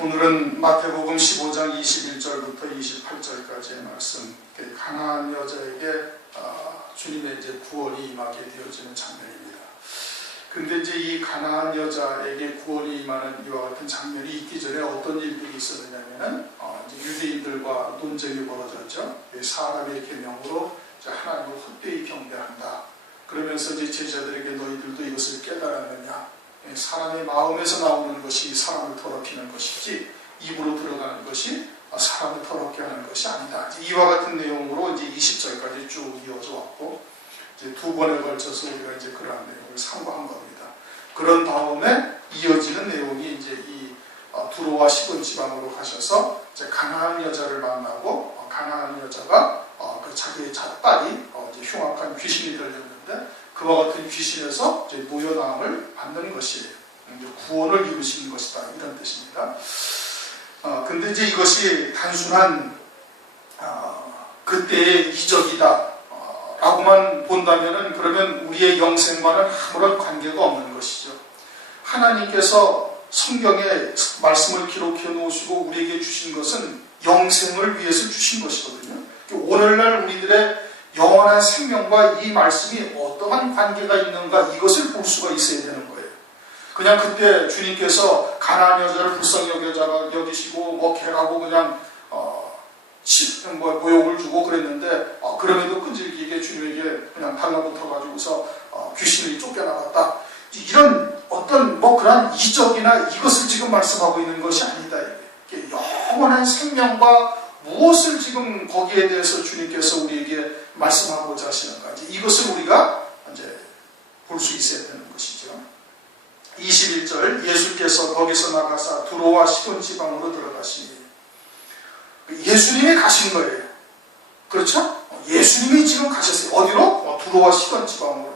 오늘은 마태복음 15장 21절부터 28절까지의 말씀, 가나안 여자에게 주님의 이제 구원이 임하게 되어지는 장면입니다. 근데 이제 이 가나안 여자에게 구원이 임하는 이와 같은 장면이 있기 전에 어떤 일들이 있었느냐면은 유대인들과 논쟁이 벌어졌죠. 사람의 계명으로 하나님을 헛되이 경배한다. 그러면서 이제 제자들에게 너희들도 이것을 깨달았느냐? 사람의 마음에서 나오는 것이 사람을 더럽히는 것이지 입으로 들어가는 것이 사람을 더럽게 하는 것이 아니다. 이와 같은 내용으로 이제 20절까지 쭉 이어져 왔고, 이제 두 번에 걸쳐서 우리가 이제 그러한 내용을 상고한 겁니다. 그런 다음에 이어지는 내용이 이제 이 두로와 시돈 지방으로 가셔서 이제 가나안 여자를 만나고, 가나안 여자가 그 자기의 잣딸이 이제 흉악한 귀신이 들렸는데 그와 같은 귀신에서 이제 무효당을 받는 것이 구원을 이루시는 것이다, 이런 뜻입니다. 근데 이제 이것이 단순한 그때의 이적이다 라고만 본다면은, 그러면 우리의 영생과는 아무런 관계가 없는 것이죠. 하나님께서 성경에 말씀을 기록해 놓으시고 우리에게 주신 것은 영생을 위해서 주신 것이거든요. 오늘날 우리들의 영원한 생명과 이 말씀이 어떠한 관계가 있는가, 이것을 볼 수가 있어야 되는 거예요. 그냥 그때 주님께서 가나안 여자를 불쌍히 여기시고 걔라고 그냥 모욕을 주고 그랬는데, 그럼에도 끈질기게 주님에게 그냥 달라붙어가지고서 귀신이 쫓겨나갔다, 이런 어떤 그런 이적이나 이것을 지금 말씀하고 있는 것이 아니다. 이게 영원한 생명과 무엇을 지금 거기에 대해서 주님께서 우리에게 말씀하고자 하시는가, 이것을 우리가 이제 볼 수 있어야 되는 것이죠. 21절, 예수께서 거기서 나가사 두로와 시돈 지방으로 들어가시니, 예수님이 가신 거예요. 그렇죠? 예수님이 지금 가셨어요. 어디로? 두로와 시돈 지방으로.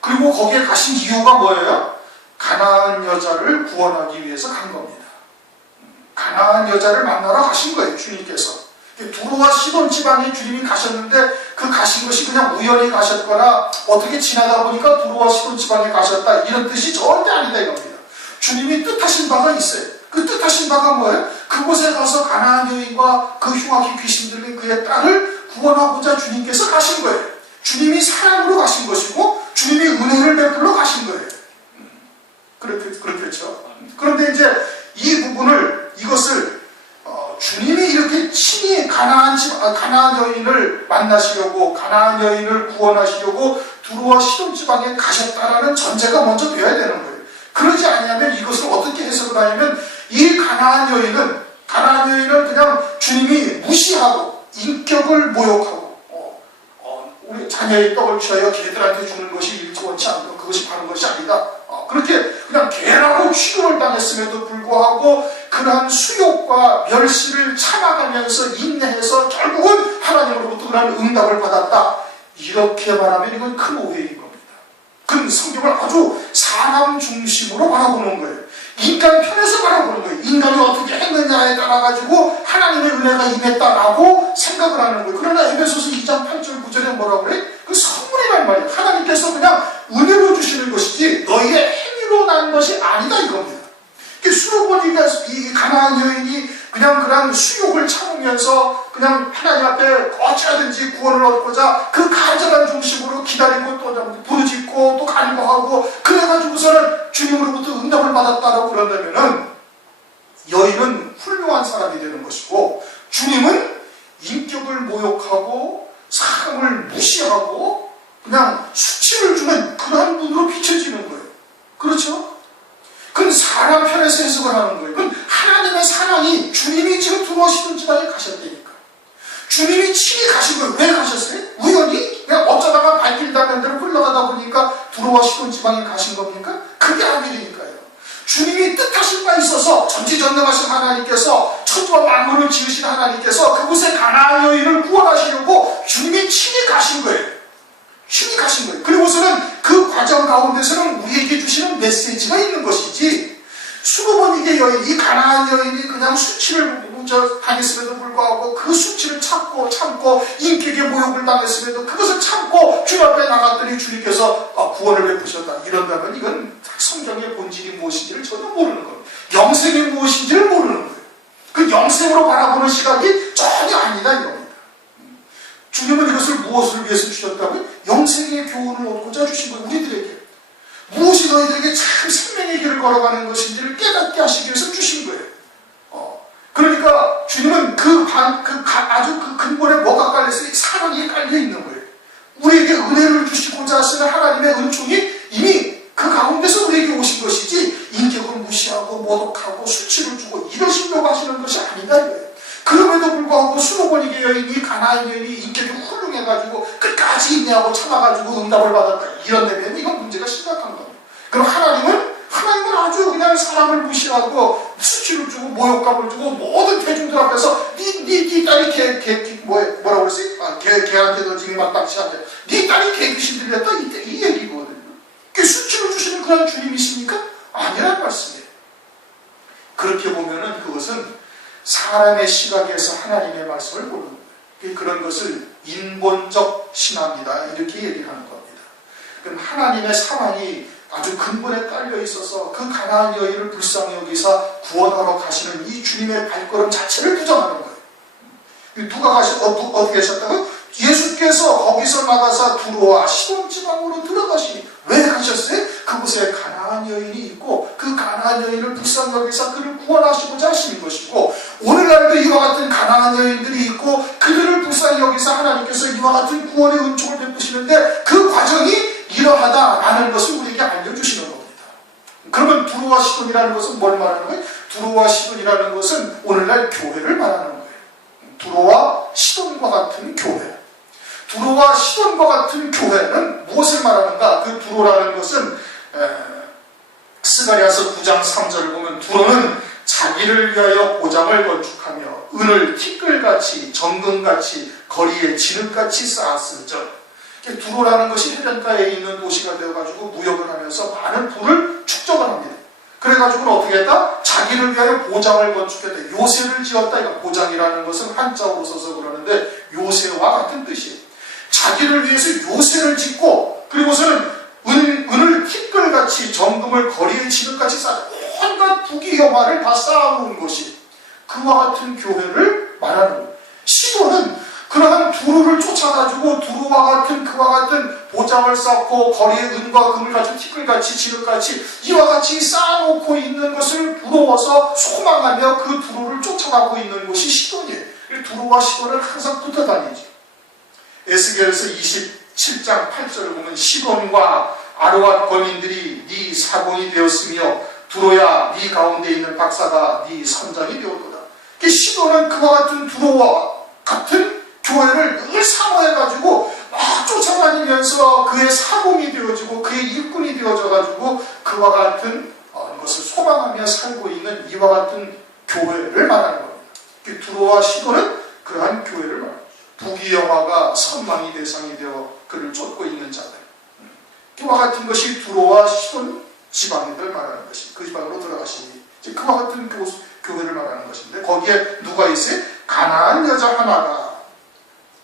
그리고 거기에 가신 이유가 뭐예요? 가나안 여자를 구원하기 위해서 간 겁니다. 가나안 여자를 만나러 가신 거예요, 주님께서. 두로와 시돈 지방에 주님이 가셨는데 그 가신 것이 그냥 우연히 가셨거나 어떻게 지나다 보니까 두로와 시돈 지방에 가셨다, 이런 뜻이 절대 아니다 이겁니다. 주님이 뜻하신 바가 있어요. 그 뜻하신 바가 뭐예요? 그곳에 가서 가나안 여인과 그 흉악히 귀신 들린 그의 딸을 구원하고자 주님께서 가신 거예요. 주님이 사랑으로 가신 것이고 주님이 은혜를 베풀러 가신 거예요. 그렇겠죠. 그런데 이제 이 부분을, 이것을 주님이 이렇게 친히 가나안 여인을 만나시려고, 가나안 여인을 구원하시려고 두로와 시돈 지방에 가셨다라는 전제가 먼저 되어야 되는 거예요. 그러지 않으면 이것을 어떻게 해석을 하냐면, 이 가나안 여인은 그냥 주님이 무시하고 인격을 모욕하고, 우리 자녀의 떡을 취하여 개들한테 주는 것이 일치원치 않고 그것이 바른 것이 아니다, 그렇게 그냥 개라고 취급을 당했음에도 불구하고 그러한 수욕과 멸시를 참아가면서 인내해서 결국은 하나님으로부터 그러한 응답을 받았다, 이렇게 말하면 이건 큰 오해인 겁니다. 그건 성경을 아주 사람 중심으로 바라보는 거예요. 인간 편에서 바라보는 거예요. 인간이 어떻게 했느냐에 따라 가지고 하나님의 은혜가 임했다라고 생각을 하는 거예요. 그러나 에베소서 2장 8절 9절에 뭐라고 그래? 그 선물이란 말이에요. 하나님께서 그냥 은혜로 주시는 것이지 너희의 행위로 난 것이 아니다, 이겁니다. 수로보니까 이 가나안 여인이 그냥 그런 수욕을 참으면서 그냥 하나님 앞에 어찌하든지 구원을 얻고자 그 간절한 중심으로 기다리고 또 부르짖고 또 간구하고 그래가지고서는 주님으로부터 응답을 받았다고 그런다면은 여인은 훌륭한 사람이 되는 것이고, 주님은 인격을 모욕하고 사람을 무시하고 그냥 수치를 주는 그런 분으로 비춰지는 거예요. 그렇죠? 그건 사람 편에서 해석을 하는 거예요. 그건 하나님의 사랑이, 주님이 지금 두로와 시돈 지방에 가셨다니까. 주님이 친히 가신 거예요. 왜 가셨어요? 우연히? 그냥 어쩌다가 발길 닿는 대로 흘러가다 보니까 두로와 시돈 지방에 가신 겁니까? 그게 아니니까요. 주님이 뜻하신 바 있어서, 전지전능하신 하나님께서, 천지와 만물을 지으신 하나님께서 그곳에 가나안 여인을 구원하시려고 주님이 친히 가신 거예요. 신이 가신 거예요. 그리고서는 그 과정 가운데서는 우리에게 주시는 메시지가 있는 것이지, 수고번이게 여인, 이 가나안 여인이 그냥 수치를 당했음에도 불구하고 그 수치를 참고 인격의 모욕을 당했음에도 그것을 참고 주 앞에 나갔더니 주님께서 구원을 베푸셨다, 이런다면 이건 성경의 본질이 무엇인지를 전혀 모르는 겁니다. 영생이 무엇인지를 모르는 거예요. 그 영생으로 바라보는 시각이 전혀 아니다 이겁니다. 주님은 이것을 무엇을 위해서 주셨다고요? 영생의 교훈을 얻고자 주신 거예요. 우리들에게. 무엇이 너희들에게 참 생명의 길을 걸어가는 것인지를 깨닫게 하시기 위해서 주신 거예요. 그러니까 주님은 아주 그 근본에 뭐가 깔려있어요? 사랑이 깔려있는 거예요. 우리에게 은혜를 주시고자 하시는 하나님의 은총이 이미 그 가운데서 우리에게 오신 것이지, 인격을 무시하고 모독하고 수치를 주고 이러시려고 하시는 것이 아니다 이거예요. 그럼에도 불구하고 수로보니게 여인이, 가나안 여인이 인격이 훌륭해가지고 끝까지 인내하고 참아가지고 응답을 받았다, 이런 데면 이건 문제가 심각한 겁니다. 그럼 하나님은 아주 그냥 사람을 무시하고 수치를 주고 모욕감을 주고 모든 대중들 앞에서 네 딸이 뭐라고 그랬어요? 개한테 던지기 마땅치한데 네 딸이 개귀신 들렸다, 이 얘기거든요. 그 수치를 주시는 그런 주님이십니까? 아니란 말씀이에요. 그렇게 보면은 그것은 사람의 시각에서 하나님의 말씀을 보는 거예요. 그런 것을 인본적 신앙이다, 이렇게 얘기를 하는 겁니다. 그럼 하나님의 사랑이 아주 근본에 깔려 있어서 그 가나안 여인을 불쌍히 여기사 구원하러 가시는 이 주님의 발걸음 자체를 부정하는 거예요. 누가 어떻게 하셨다고요? 예수께서 거기서 나가서 두로와 시돈 지방으로 들어가시니. 왜 가셨어요? 그곳에 가나안 여인이 있고 그 가나안 여인을 불쌍히 여기사 그를 구원하시고자 하시는 것이고, 오늘날도 이와 같은 가나안 여인들이 있고 그들을 불쌍히 여기사 하나님께서 이와 같은 구원의 은총을 베푸시는데 그 과정이 이러하다라는 것을 우리에게 알려주시는 겁니다. 그러면 두로와 시돈이라는 것은 뭘 말하는 거예요? 두로와 시돈이라는 것은 오늘날 교회를 말하는 거예요. 두로와 시돈과 같은 교회. 두로와 시돈과 같은 교회는 무엇을 말하는가? 그 두로라는 것은 스가랴서 9장 3절을 보면 두로는 자기를 위하여 보장을 건축하며 은을 티끌같이 정금같이 거리에 진흙같이 쌓았을적. 두로라는 것이 해변가에 있는 도시가 되어가지고 무역을 하면서 많은 부를 축적을 합니다. 그래가지고 어떻게 했다? 자기를 위하여 보장을 건축했다. 요새를 지었다. 그러니까 보장이라는 것은 한자어로 써서 그러는데 요새와 같은 뜻이에요. 자기를 위해서 요새를 짓고, 그리고서는 은을 티끌같이 정금을 거리에 진흙같이 쌓아 온갖 부귀영화를 다 쌓아놓은 것이 그와 같은 교회를 말하는 거예요. 시도는 그러한 두루를 쫓아가지고 두루와 같은 그와 같은 보장을 쌓고 거리에 은과 금을 가지고 티끌같이 진흙같이 이와 같이 쌓아놓고 있는 것을 부러워서 소망하며 그 두루를 쫓아가고 있는 곳이 시돈이에요. 두루와 시돈은 항상 붙어 다니죠. 에스겔서 27장 8절을 보면 시돈과 아르밧 거민들이 네 사공이 되었으며 두로야 네 가운데 있는 박사가 네 선장이 되었도다. 시돈은 그와 같은 두로와 같은 교회를 늘 사모해가지고 막 쫓아다니면서 그의 사공이 되어지고 그의 일꾼이 되어져가지고 그와 같은 것을 소망하며 살고 있는 이와 같은 교회를 말하는 겁니다. 두로와 시돈은 그러한 교회를 말합니다. 부귀영화가 선망의 대상이 되어 그를 쫓고 있는 자들, 그와 같은 것이 두로와 시돈 지방이들 말하는 것이, 그 지방으로 들어가시니 그와 같은 교회를 말하는 것인데, 거기에 누가 있어요? 가나안 여자 하나가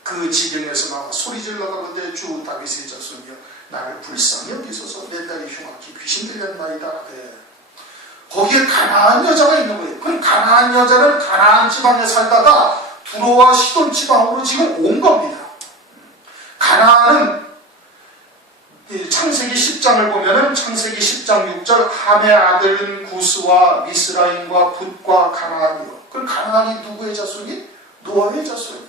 그 지경에서 나와 소리질러 가는데 주 다윗의 자손이여 나를 불쌍히 여기소서 내 딸이 흉악히 귀신 들렸나이다. 네. 거기에 가나안 여자가 있는 거예요. 그럼 가나안 여자는 가나안 지방에 살다가 두로와 시돈 지방으로 지금 온 겁니다. 가나안은 창세기 10장을 보면은 창세기 10장 6절 함의 아들은 구스와 미스라임과 붓과 가나안이요. 그럼 가나안이 누구의 자손이? 노아의 자손이.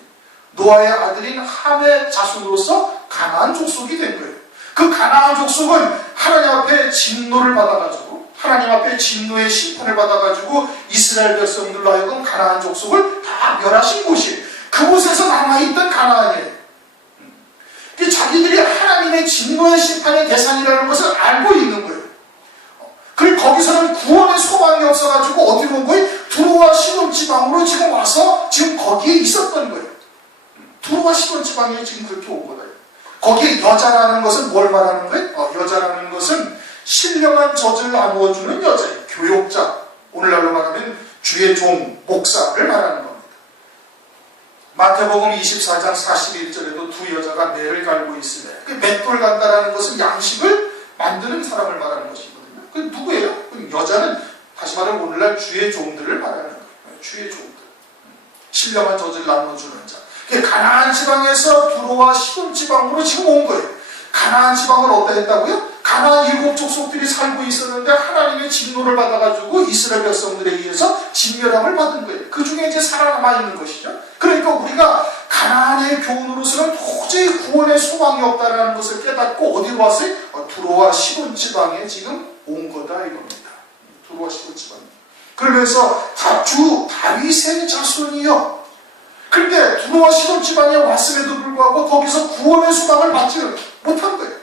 노아의 아들인 함의 자손으로서 가나안 족속이 된 거예요. 그 가나안 족속은 하나님 앞에 진노를 받아가지고, 하나님 앞에 진노의 심판을 받아가지고 이스라엘 백성들로 하여금 가나안 족속을 다 멸하신 곳이에요. 그곳에서 남아있던 가나안이에요. 자기들이 하나님의 진노의 심판의 대상이라는 것을 알고 있는 거예요. 그리고 거기서는 구원의 소망이 없어가지고 어디로 온 거예요? 두로와 시돈 지방으로 지금 와서 지금 거기에 있었던 거예요. 두로와 시돈 지방에 지금 그렇게 온 거다. 거기에 여자라는 것은 뭘 말하는 거예요? 여자라는 것은 신령한 젖을 나누어주는 여자예요. 교역자, 오늘날로 말하면 주의 종, 목사를 말하는 겁니다. 마태복음 24장 41절에도 두 여자가 매를 갈고 있으며, 그 맷돌 간다라는 것은 양식을 만드는 사람을 말하는 것이거든요. 그 누구예요? 여자는 다시 말은 오늘날 주의 종들을 말하는 거예요. 주의 종들. 신령한 젖을 나눠주는 자. 가나안 지방에서 두로와 시돈 지방으로 지금 온 거예요. 가나안 지방을 어디다 했다고요? 가나안 7 족속들이 살고 있었는데 하나님의 진노를 받아가지고 이스라엘 백성들에 의해서 진멸함을 받은 거예요. 그 중에 이제 살아남아 있는 것이죠. 그러니까 우리가 가나안의 교훈으로서는 도저히 구원의 소망이 없다는 것을 깨닫고 어디로 왔어요? 두로와 시돈 지방에 지금 온 거다 이겁니다. 두로와 시돈 지방. 그러면서 주 다윗의 자손이요. 그런데 두로와 시돈 지방에 왔음에도 불구하고 거기서 구원의 소망을 받지 못한 거예요.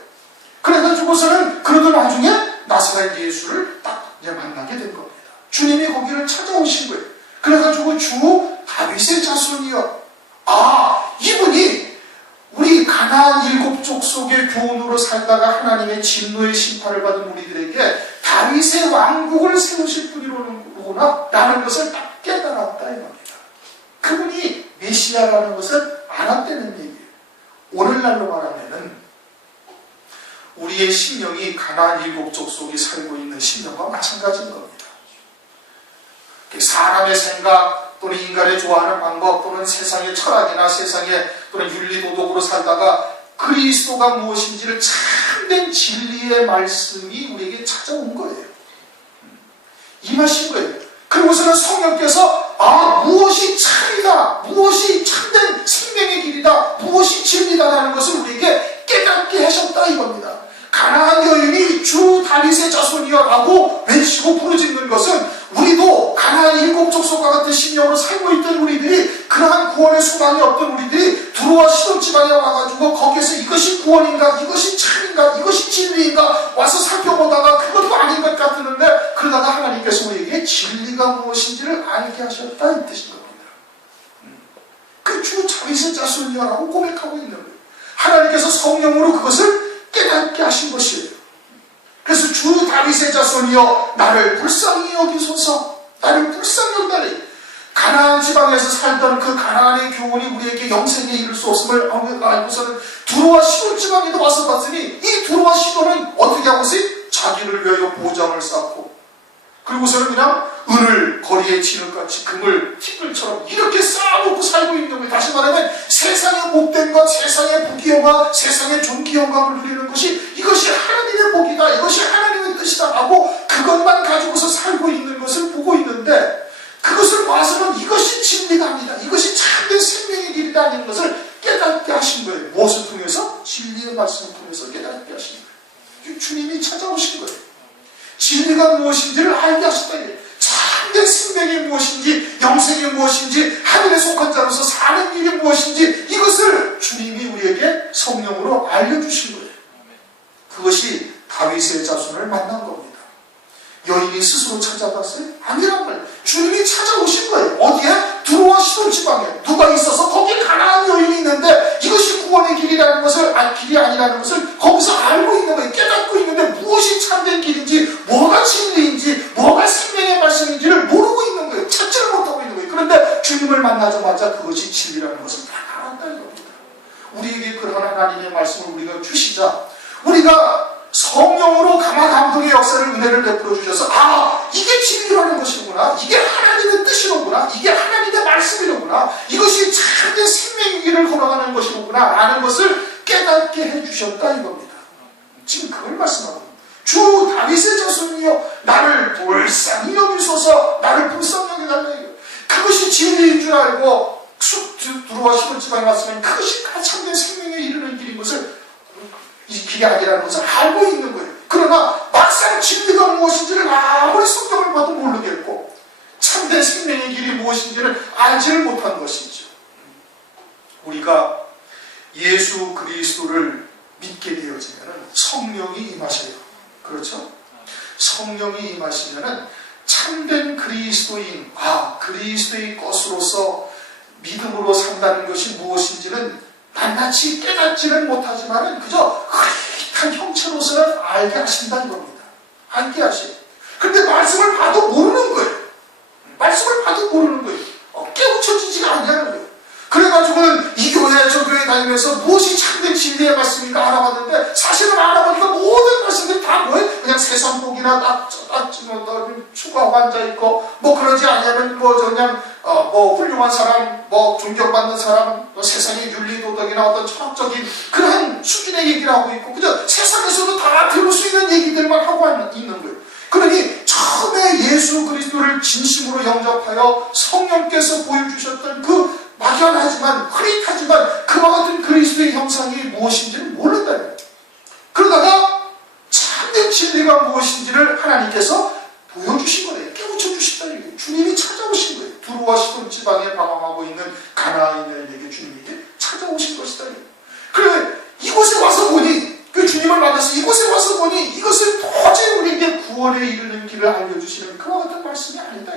그래가지고서는 그러던 와중에 나사렛 예수를 딱 이제 만나게 된 겁니다. 주님이 거기를 찾아오신 거예요. 그래가지고 주 다윗의 자손이요. 이분이 우리 가나안 7 족속의 교훈으로 살다가 하나님의 진노의 심판을 받은 우리들에게 다윗의 왕국을 세우실 분이로구나 라는 것을 딱 깨달았다 이 말입니다. 그분이 메시아라는 것을 알았다는 얘기예요. 오늘날로 말하면은 우리의 심령이 가나안 7 족속이 살고 있는 심령과 마찬가지인 겁니다. 사람의 생각 또는 인간의 좋아하는 방법 또는 세상의 철학이나 세상의 또는 윤리도덕으로 살다가 그리스도가 무엇인지를 참된 진리의 말씀이 우리에게 찾아온 거예요. 임하신 거예요. 그리고서는 성령께서 무엇이 참이다, 무엇이 참된 생명의 길이다, 무엇이 진리다라는 것을 우리에게 깨닫게 하셨다 이겁니다. 가나안 여인이 주 다윗의 자손이여 라고 외치고 부르짖는 것은 우리도 가나안 7 족속과 같은 심령으로 살고 있던 우리들이 그러한 구원의 소망이 없던 우리들이 두로와 시돈 지방에 와가지고 거기에서 이것이 구원인가, 이것이 참인가, 이것이 진리인가 와서 살펴보다가 그것도 아닌 것 같았는데 그러다가 하나님께서 우리에게 진리가 무엇인지를 알게 하셨다 이 뜻인 겁니다. 그 주 다윗의 자손이여 라고 고백하고 있는 거예요. 하나님께서 성령으로 그것을 깨닫게 하신 것이에요. 그래서 주 다윗의 자손이여 나를 불쌍히 여기소서, 나를 불쌍히 여기다니. 가나안 지방에서 살던 그 가나안의 교훈이 우리에게 영생에 이를 수 없음을 알고서는 두로와 시돈 지방에도 와서 봤으니 이 두로와 시돈은 어떻게 하고 있어요? 자기를 위하여 보장을 쌓고 그리고서는 그냥 은을 거리에 진흙같이 금을 티끌처럼 이렇게 쌓아놓고 살고 있는 거예요. 다시 말하면 세상의 복된 것, 세상의 부귀영화, 세상의 존귀영광을 누리는 것이 이것이 하나님의 복이다, 이것이 하나님의 뜻이다 하고 그것만 가지고서 살고 있는 것을 보고 있는데 그것을 봐서는 이것이 진리가 아니다, 이것이 참된 생명의 길이다 하는 것을 깨닫게 하신 거예요. 무엇을 통해서? 진리의 말씀을 통해서 깨닫게 하신 거예요. 주님이 찾아오신 거예요. 진리가 무엇인지를 알게 하셨다. 참된 생명이 무엇인지, 영생이 무엇인지, 하늘에 속한 자로서 사는 일이 무엇인지 이것을 주님이 우리에게 성령으로 알려주신 거예요. 그것이 다윗의 자손을 만난 겁니다. 여인이 스스로 찾아갔어요? 아니란 말이에요. 주님이 찾아오신 거예요. 어디에? 두로와 시돈 지방에 누가 있어서 거기에 가나안 여인이 있는데 이것이 구원의 길이라는 것을, 길이 아니라는 것을 거기서 알고 있는 거예요. 깨닫고 있는데 무엇이 참된 길인지, 뭐가 진리인지, 뭐가 생명의 말씀인지를 모르고 있는 거예요. 찾지를 못하고 있는 거예요. 그런데 주님을 만나자마자 그것이 진리라는 것을 다 알았다는 겁니다. 우리에게 그러한 하나님의 말씀을 우리가 주시자 우리가 성령으로 감동의 역사를, 은혜를 베풀어 주셔서 이게 진리라는 것이구나, 이게 하나님의 뜻이로구나, 이게 하나님의 말씀이로구나, 이것이 참된 생명의 길을 걸어가는 것이로구나 라는 것을 깨닫게 해주셨다 이겁니다. 지금 그걸 말씀하고 있습니다. 주 다윗의 자손이여 나를 불쌍히 여기소서, 나를 불쌍히 여기달라. 그것이 진리인 줄 알고 두로와 시돈 지방에 왔으면 그것이 참된 생명에 이르는 길인 것을, 이 길이 아니라는 것을 알고 있는 거예요. 그러나 막상 진리가 무엇인지를 아무리 성경을 봐도 모르겠고 참된 생명의 길이 무엇인지를 알지를 못한 것이죠. 우리가 예수 그리스도를 믿게 되어지면 성령이 임하셔요. 그렇죠? 성령이 임하시면 참된 그리스도인, 그리스도의 것으로서 믿음으로 산다는 것이 무엇인지는 낱낱이 깨닫지는 못하지만 그저 흐릿한 형체로서는 알게 하신다 이겁니다. 알게 하셔요. 근데 말씀을 봐도 모르는 거예요. 말씀을 봐도 모르는 거예요. 깨우쳐지지가 않냐는 거예요. 그래가지고는 이 교회 에베소 교회 다니면서 무엇이 참된 진리의 말씀인가 알아봤는데 사실은 알아보니까 모든 말씀들이 다 뭐예요? 그냥 세상 복이나 추구하고 앉아있고 뭐 그러지 않으면 뭐 그냥 뭐 훌륭한 사람, 뭐 존경받는 사람, 뭐 세상의 윤리도덕이나 어떤 철학적인 그런 수준의 얘기를 하고 있고 그저 세상에서도 다 들을 수 있는 얘기들만 하고 있는 거예요. 그러니 처음에 예수 그리스도를 진심으로 영접하여 성령께서 보여주셨던 그 막연하지만 흐릿하지만 그와 같은 그리스도의 형상이 무엇인지는 모른다. 그러다가 참된 진리가 무엇인지를 하나님께서 보여주신 거예요. 깨우쳐 주신다. 주님이 찾아오신 거예요. 두루와 시돈 지방에 방황하고 있는 가나안인에게 주님이 찾아오신 것이다. 그래 이곳에 와서 보니 그 주님을 만나서 이곳에 와서 보니 이것을 도저히 우리에게 구원에 이르는 길을 알려주시는 그와 같은 말씀이 아니다.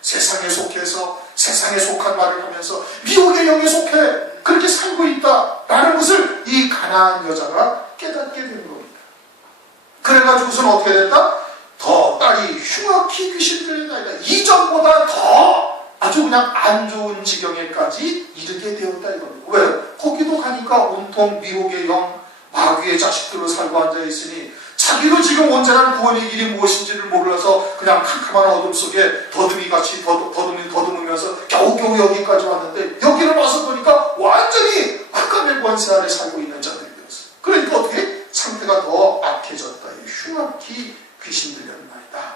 세상에 속해서 세상에 속한 말을 하면서 미혹의 영에 속해 그렇게 살고 있다라는 것을 이 가나안 여자가 깨닫게 된 겁니다. 그래가지고서는 어떻게 됐다? 더 딸이 흉악히 귀신 들린다이다. 이전보다 더 아주 그냥 안 좋은 지경에까지 이르게 되었다 이겁니다. 왜? 거기도 가니까 온통 미혹의 영, 마귀의 자식들로 살고 앉아있으니 자기도 지금 온전한 구원의 길이 무엇인지를 몰라서 그냥 캄캄한 어둠 속에 더듬이같이 더듬으면서 겨우겨우 여기까지 왔는데 여기를 와서 보니까 완전히 흑암의 권세 아래 살고 있는 자들이었어요. 그러니까 어떻게? 상태가 더 악해졌다. 흉악히 귀신 들렸나이다.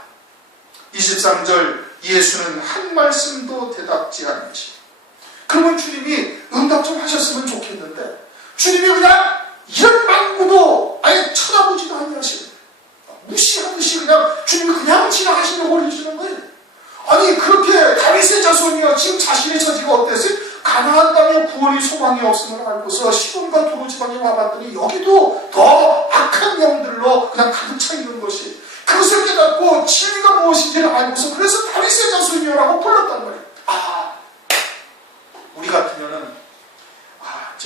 23절 예수는 한 말씀도 대답지 않으시. 그러면 주님이 응답 좀 하셨으면 좋겠는데 주님이 그냥 이런 망구도 아예 쳐다보지도 아니하시는 무시하듯이 그냥 주님이 그냥 지나가시려고 올리시는 거예요. 아니 그렇게 다윗의 자손이요 지금 자신의 처지가 어땠어요? 가나안 땅에 구원이 소망이 없음을 알고서 시돈과 두루 지방에 와봤더니 여기도 더 악한 영들로 그냥 가득 차 있는 것이 그것을 깨닫고 진리가 무엇인지를 알고서 그래서 다윗의 자손이요라고 불렀단 말이에요. 우리 같으면은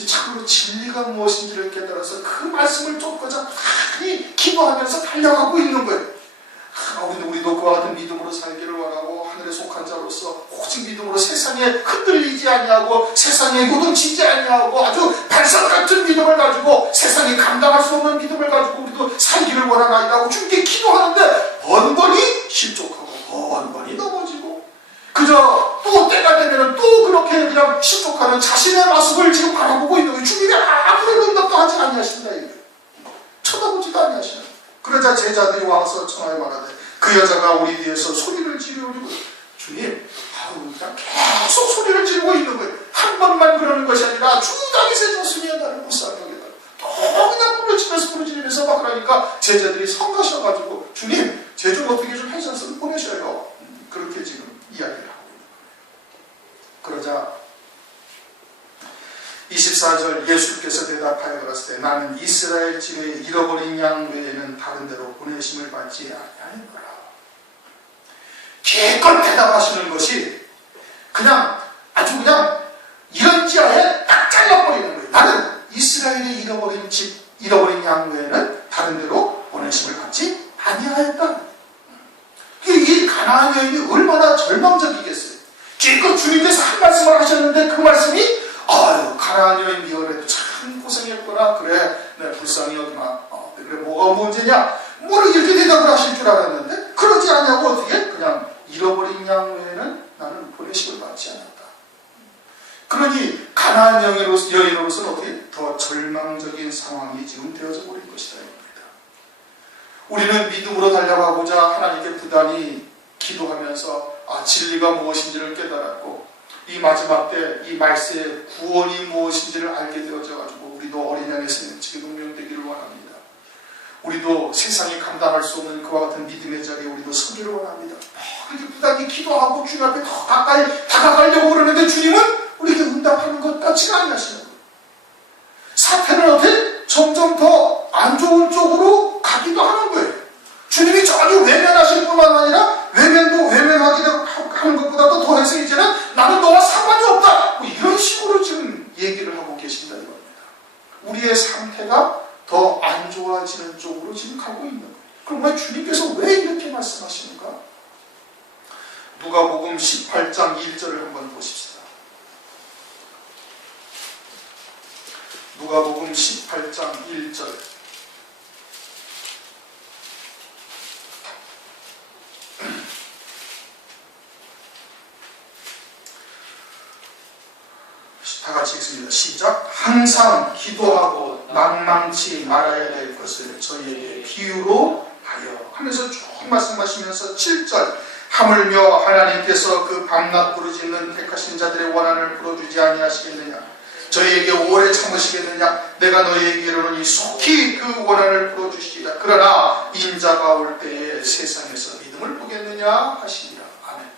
참으로 진리가 무엇인지를 깨달아서 그 말씀을 쫓고자 많이 기도하면서 달려가고 있는 거예요. 우리도 그와 같은 믿음으로 살기를 원하고 하늘에 속한 자로서 오직 믿음으로 세상에 흔들리지 아니하고 세상에 요동치지 아니하고 아주 발산 같은 믿음을 가지고 세상이 감당할 수 없는 믿음을 가지고 우리도 살기를 원하나이다고 주님께 기도하는데 번번이 실족하고 번번이 넘어지고 그저 또 때가 되면 또 그렇게 그냥 실족하는 자신의 모습을 지금 바라보고 있는 거예요. 주님이 아무런 응답도 하지 아니하신다. 쳐다보지도 아니하시는. 그러자 제자들이 와서 청하여 말하되 그 여자가 우리 뒤에서 소리를 지르고 주님 그냥 계속 소리를 지르고 있는 거예요. 한 번만 그러는 것이 아니라 주 다윗의 자손이여 나를 무사하게 하겠다. 또 그냥 불을 치면서 부르짖으면서 막 그러니까 제자들이 성가셔가지고 주님 제 좀 어떻게 좀 해서 보내셔요. 그렇게 지금 이야기를 하고 있는 거예요. 그러자 24절 예수께서 대답하여 그랬을 때 나는 이스라엘 집에 잃어버린 양 외에는 다른 데로 보내심을 받지 아니하노라. 기껏 대답하시는 것이 그냥 아주 그냥 이런 지하에 딱 잘라버리는 거예요. 나는 이스라엘의 잃어버린 양 외에는 다른 데로 보내심을 받지 아니하였다. 이 가나안 여인이 얼마나 절망적이겠어요. 기껏 주님께서 한 말씀을 하셨는데 그 말씀이 가나안 여인 미워해도 참 고생했구나. 그래 불쌍히 여기나 그래 뭐가 문제냐 뭐 이렇게 대답을 하실 줄 알았는데 그러지 않냐고 어떻게 그냥 잃어버린 양 외에는 나는 보내심을 받지 않았다. 그러니 가나안 여인으로서는 어떻게 더 절망적인 상황이 지금 되어져 버린 것이다. 우리는 믿음으로 달려가고자 하나님께 부단히 기도하면서 진리가 무엇인지를 깨달았고 이 마지막 때 이 말세의 구원이 무엇인지를 알게 되어져가지고 우리도 어린 양의 생명책에 동명되기를 원합니다. 우리도 세상이 감당할 수 없는 그와 같은 믿음의 자리에 우리도 서기를 원합니다. 그렇게 부단히 기도하고 주님 앞에 더 가까이 다가가려고 그러는데 주님은 우리에게 응답하는 것 같지가 아니하시는 거예요. 사태는 어떻게 점점 더 안 좋은 쪽으로 가기도 하는 거예요. 주님이 전혀 외면하실 뿐만 아니라 외면하게 하는 것보다도 더해서 이제는 나는 너와 상관이 없다. 뭐 이런 식으로 지금 얘기를 하고 계신다는 겁니다. 우리의 상태가 더 안 좋아지는 쪽으로 지금 가고 있는 거예요. 그럼 왜 주님께서 왜 이렇게 말씀하시는가? 누가복음 18장 1절을 한번 보십시다. 누가복음 18장 1절. 다 같이 읽습니다. 시작. 항상 기도하고 낭망치 말아야 될 것을 저희에게 비유로 하여 하면서 쭉 말씀하시면서 7절. 하물며 하나님께서 그 밤낮 부르짖는 택하신 자들의 원한을 풀어주지 아니하시겠느냐. 저희에게 오래 참으시겠느냐. 내가 너희에게 이르노니 속히 그 원한을 풀어주시리라. 그러나 인자가 올 때에 세상에서 믿음을 보겠느냐 하시니라. 아멘.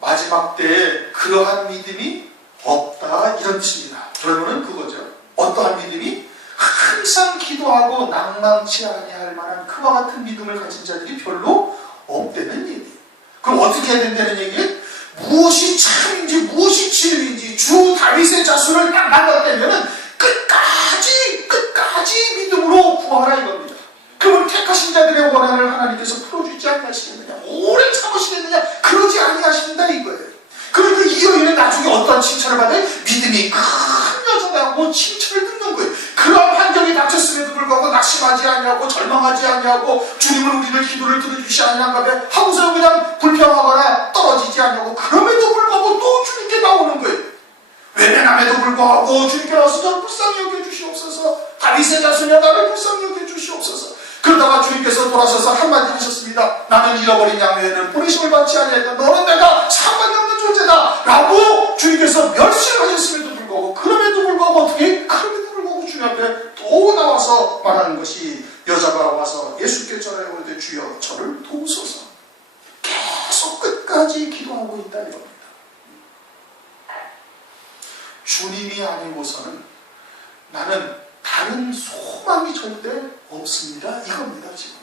마지막 때에 그러한 믿음이 없다, 이런 뜻입니다. 결론은 그거죠. 어떠한 믿음이? 항상 기도하고 낭망치 아니할 만한 그와 같은 믿음을 가진 자들이 별로 없다는 얘기예요. 그럼 어떻게 해야 된다는 얘기예요? 무엇이 참인지 무엇이 진리인지 주 다윗의 자손을 딱 만났다면 끝까지 믿음으로 구하라 이겁니다. 그러면 택하신 자들의 원한을 하나님께서 풀어주지 않으시겠느냐, 오래 참으시겠느냐, 그러지 아니하신다 이거예요. 그리고 이 여인은 나중에 어떤 칭찬을 받아요? 믿음이 큰 여자라고 칭찬을 듣는 거예요. 그런 환경이 닥쳤음에도 불구하고 낙심하지 아니하고 절망하지 아니하고 주님은 우리를 기도를 들어주시 아니한가 하고서 그냥 불평하거나 떨어지지 아니하고, 그럼에도 불구하고 또 주님께 나오는 거예요. 외면함에도 불구하고 주님께 나와서 저를 불쌍히 여겨주시옵소서, 다윗의 자손이여 나를 불쌍히 여겨주시옵소서. 그러다가 주님께서 돌아서서 한마디 하셨습니다. 나는 잃어버린 양 외에는 버리심을 받지 아니하였다. 너는 내가 상관이 없는 존재다 라고 주님께서 멸시하셨음에도 불구하고, 그럼에도 불구하고 어떻게? 그럼에도 불구하고 주님 앞에 또 나와서 말하는 것이, 여자가 와서 예수께 전하여 오되 주여 저를 도우소서. 계속 끝까지 기도하고 있다는 겁니다. 주님이 아니고서는 나는 다른 소망이 절대 없습니다 이겁니다 지금.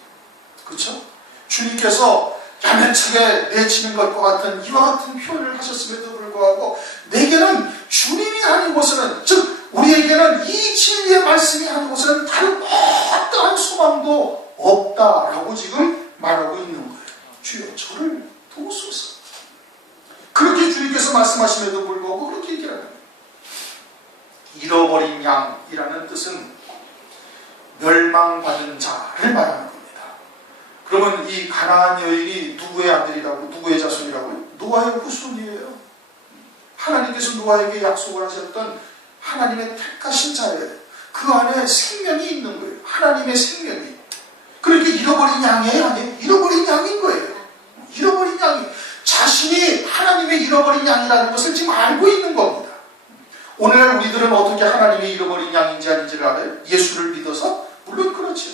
그렇죠? 주님께서 야매차게 내치는 것과 같은 이와 같은 표현을 하셨음에도 불구하고 내게는 주님이 아니고서는, 즉 우리에게는 이 진리의 말씀이 아니고서는 다른 어떠한 소망도 없다라고 지금 말하고 있는 거예요. 주여 저를 도우소서. 그렇게 주님께서 말씀하심에도 불구하고 그렇게 얘기를 합니다. 잃어버린 양이라는 뜻은 멸망받은 자를 말하는 겁니다. 그러면 이 가나안 여인이 누구의 아들이라고, 누구의 자손이라고요? 노아의 후손이에요. 하나님께서 노아에게 약속을 하셨던 하나님의 택하신 자예요. 그 안에 생명이 있는 거예요. 하나님의 생명이. 그렇게 잃어버린 양이 아니에요. 잃어버린 양인 거예요. 잃어버린 양이, 자신이 하나님의 잃어버린 양이라는 것을 지금 알고 있는 겁니다. 오늘날 우리들은 어떻게 하나님의 잃어버린 양인지 아닌지를 알아요? 예수를 믿어서? 물론 그렇죠.